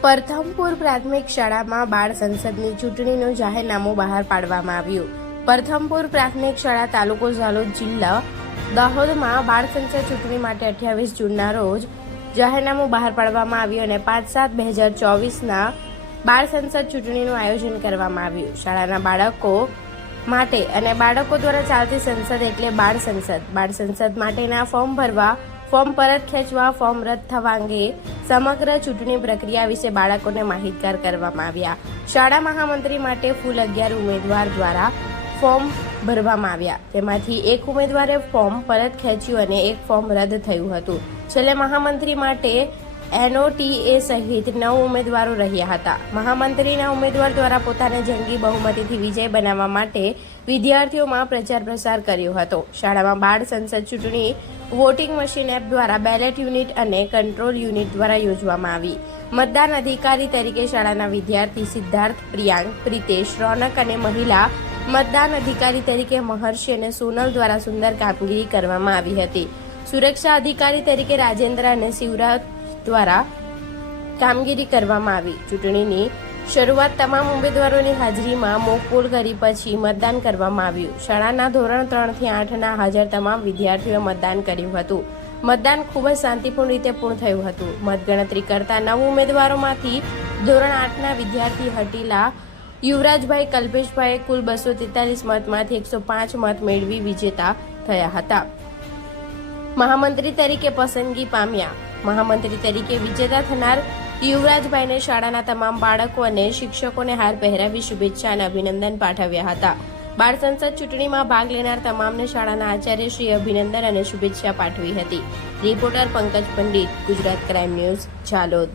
પ્રથમપુર પ્રાથમિક શાળામાં બાળ સંસદની ચૂંટણીનું જાહેરનામું બહાર પાડવામાં આવ્યું. પ્રથમપુર પ્રાથમિક શાળા તાલુકો ઝાલોદ જિલ્લા દાહોદમાં બાળ સંસદ ચૂંટણી માટે અઠ્યાવીસ જૂનના રોજ જાહેરનામું બહાર પાડવામાં આવ્યું અને પાંચ સાત બે હજાર ચોવીસના બાળ સંસદ ચૂંટણીનું આયોજન કરવામાં આવ્યું. શાળાના બાળકો માટે અને બાળકો દ્વારા ચાલતી સંસદ એટલે બાળ સંસદ. બાળ સંસદ માટેના ફોર્મ ભરવા ફોર્મ પરત ખેંચવા ફોર્મ રદ થવા અંગે સમગ્ર ચૂંટણી પ્રક્રિયા વિશે બાળકોને માહિતગાર કરવામાં આવ્યા. શાળા મહામંત્રી માટે ફૂલ અગિયાર ઉમેદવાર દ્વારા ફોર્મ ભરવામાં આવ્યા. તેમાંથી એક ઉમેદવારે ફોર્મ પરત ખેંચ્યું અને એક ફોર્મ રદ થયું હતું. છેલ્લે મહામંત્રી માટે એનઓટીએ સહિત નવ ઉમેદવારો રહ્યા હતા. મહામંત્રીના ઉમેદવાર દ્વારા પોતાને જંગી બહુમતીથી વિજય બનાવવા માટે વિદ્યાર્થીઓમાં પ્રચાર પ્રસાર કર્યો હતો. શાળામાં બાળ સંસદ ચૂંટણી વોટિંગ મશીન એપ દ્વારા બેલેટ યુનિટ અને કંટ્રોલ યુનિટ દ્વારા યોજવામાં આવી. મતદાન અધિકારી તરીકે શાળાના વિદ્યાર્થી સિદ્ધાર્થ, પ્રિયાંક, પ્રિતેશ, રોનક અને મહિલા મતદાન અધિકારી તરીકે મહર્ષિ અને સોનલ દ્વારા સુંદર કામગીરી કરવામાં આવી હતી. સુરક્ષા અધિકારી તરીકે રાજેન્દ્ર અને શિવરાજ દ્વારા કામગીરી કરવામાં આવી. ચૂંટણીની શરૂઆત તમામ ઉમેદવારોની હાજરીમાં મોકપોલ કરી પછી મતદાન કરવામાં આવ્યું. શાળાના ધોરણ ત્રણથી આઠના હાજર તમામ વિદ્યાર્થીઓએ મતદાન કર્યું હતું. મતદાન ખૂબ જ શાંતિપૂર્ણ રીતે પૂર્ણ થયું હતું. મતગણતરી કરતા નવ ઉમેદવારોમાંથી ધોરણ આઠના વિદ્યાર્થી હટીલા યુવરાજભાઈ કલ્પેશભાઈએ કુલ બસો તેતાલીસ મતમાંથી એકસો પાંચ મત મેળવી વિજેતા થયા હતા. મહામંત્રી તરીકે પસંદગી પામ્યા. મહામંત્રી તરીકે વિજેતા થનાર યુવરાજભાઈને શાળાના તમામ બાળકો અને શિક્ષકોને હાર પહેરાવી શુભેચ્છા અને અભિનંદન પાઠવ્યા હતા. બાળ સંસદ ચૂંટણીમાં ભાગ લેનાર તમામને શાળાના આચાર્ય શ્રી અભિનંદન અને શુભેચ્છા પાઠવી હતી. Reporter Pankaj Pandit, Gujarat crime news, Zalod.